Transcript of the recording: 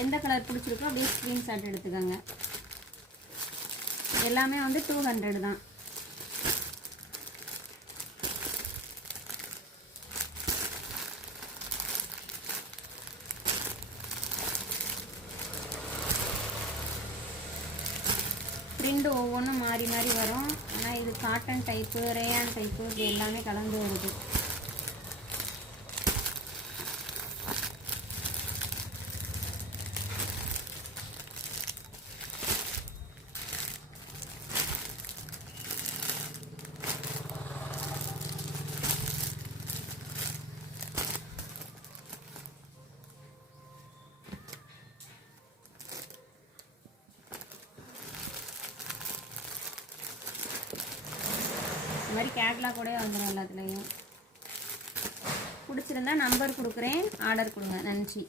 எந்த கலர் பிடிச்சிருக்கோ அப்படியே ஸ்க்ரீன்ஷாட் எடுத்துக்கோங்க. எல்லாமே வந்து 200 தான். பிரிண்ட் ஒவ்வொன்றும் மாறி மாறி வரும். ஆனால் இது காட்டன் டைப்பு, ரேயான் டைப்பு, இது எல்லாமே கலந்து வருது. இந்த மாதிரி கேட்லாக் கூட வந்துடும் எல்லாத்துலேயும். பிடிச்சிருந்தா நம்பர் கொடுக்குறேன், ஆர்டர் கொடுங்க. நன்றி.